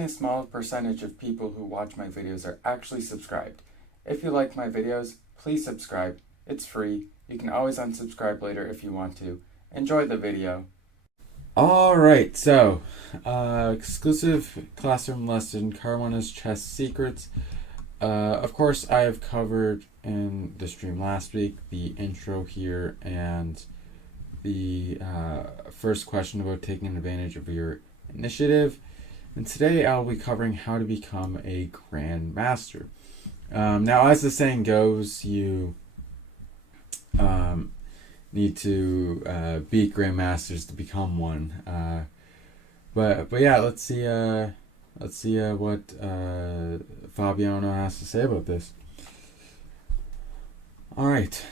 only a small percentage of people who watch my videos are actually subscribed. If you like my videos, please subscribe. It's free. You can always unsubscribe later if you want to. Enjoy the video. Alright, so, exclusive classroom lesson, Caruana's chess secrets. Of course, I have covered in the stream last week the intro here and the first question about taking advantage of your initiative. And today I'll be covering how to become a Grandmaster. Now, as the saying goes, you need to beat Grandmasters to become one. But yeah, let's see what Fabiano has to say about this. All right.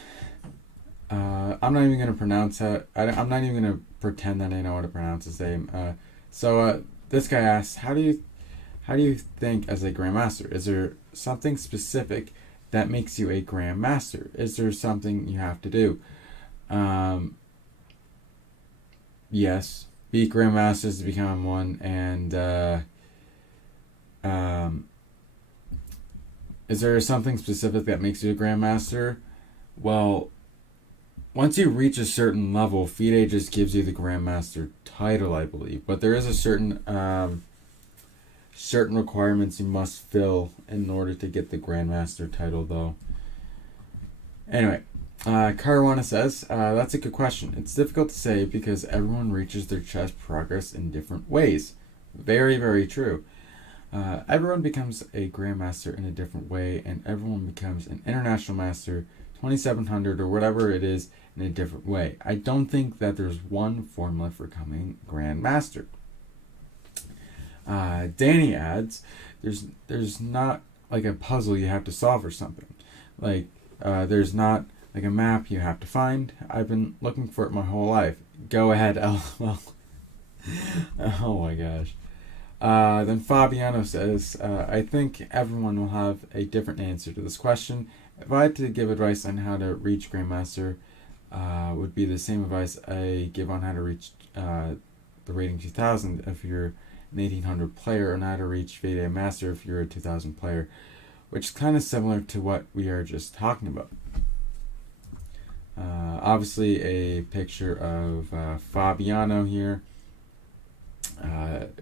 I'm not even gonna pronounce that. I'm not even gonna pretend that I know how to pronounce his name. So this guy asks, how do you think as a Grandmaster? Is there something specific that makes you a Grandmaster? Is there something you have to do? Yes, beat Grandmasters to become one, and is there something specific that makes you a Grandmaster? Well, once you reach a certain level, FIDE just gives you the Grandmaster title, I believe. But there is a certain requirements you must fill in order to get the Grandmaster title, though. Anyway, Caruana says, that's a good question. It's difficult to say because everyone reaches their chess progress in different ways. Very, very true. Everyone becomes a Grandmaster in a different way, and everyone becomes an International Master, 2700 or whatever it is, in a different way. I don't think that there's one formula for becoming Grandmaster. Danny adds, there's not like a puzzle you have to solve or something. Like, there's not like a map you have to find. I've been looking for it my whole life. Go ahead, LOL. Oh my gosh. Then Fabiano says, I think everyone will have a different answer to this question. If I had to give advice on how to reach Grandmaster, would be the same advice I give on how to reach the rating 2000 if you're an 1800 player, and how to reach FIDE Master if you're a 2000 player, which is kind of similar to what we are just talking about. Obviously, a picture of Fabiano here.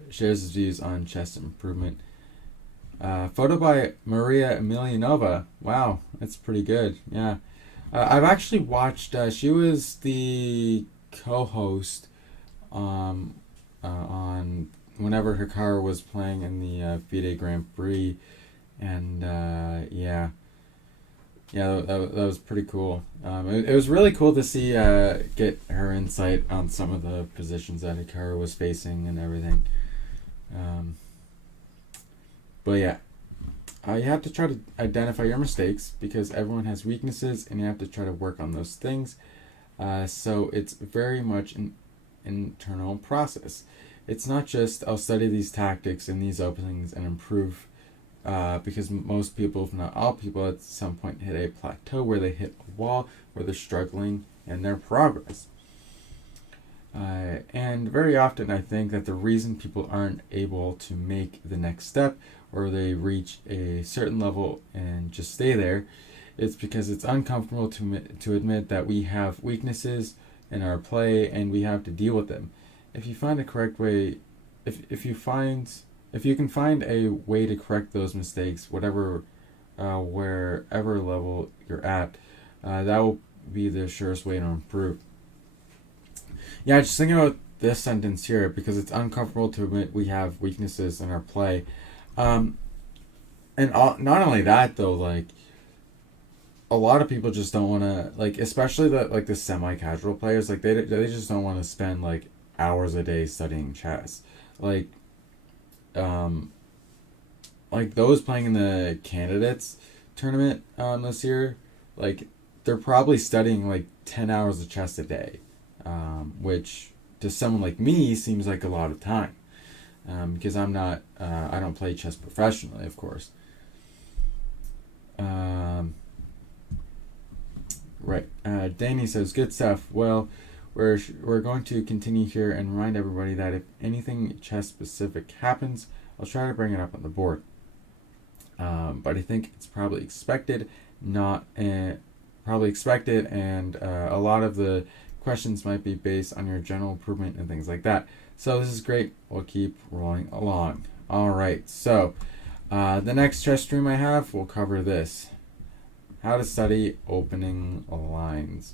Shares his views on chess improvement. Photo by Maria Emilianova. Wow, that's pretty good. Yeah. I've actually watched, she was the co-host on whenever Hikaru was playing in the FIDE Grand Prix. And yeah, that was pretty cool. It was really cool to see, get her insight on some of the positions that Hikaru was facing and everything. But yeah, you have to try to identify your mistakes because everyone has weaknesses and you have to try to work on those things. So it's very much an internal process. It's not just, I'll study these tactics and these openings and improve, because most people, if not all people, at some point hit a plateau where they hit a wall, where they're struggling in their progress. And very often I think that the reason people aren't able to make the next step, or they reach a certain level and just stay there, it's because it's uncomfortable to admit that we have weaknesses in our play and we have to deal with them. If you find a correct way, if you can find a way to correct those mistakes, wherever level you're at, that will be the surest way to improve. Yeah, just think about this sentence here, because it's uncomfortable to admit we have weaknesses in our play. And not only that though, like, a lot of people just don't want to, like, especially the semi-casual players, like they just don't want to spend like hours a day studying chess. Like those playing in the candidates tournament this year, like, they're probably studying like 10 hours of chess a day, which to someone like me seems like a lot of time, because I don't play chess professionally, of course. Right. Danny says, good stuff. Well, we're going to continue here and remind everybody that if anything chess specific happens, I'll try to bring it up on the board. But I think it's probably expected, and a lot of the questions might be based on your general improvement and things like that. So this is great. We'll keep rolling along. All right. So the next chess stream I have will cover this: how to study opening lines.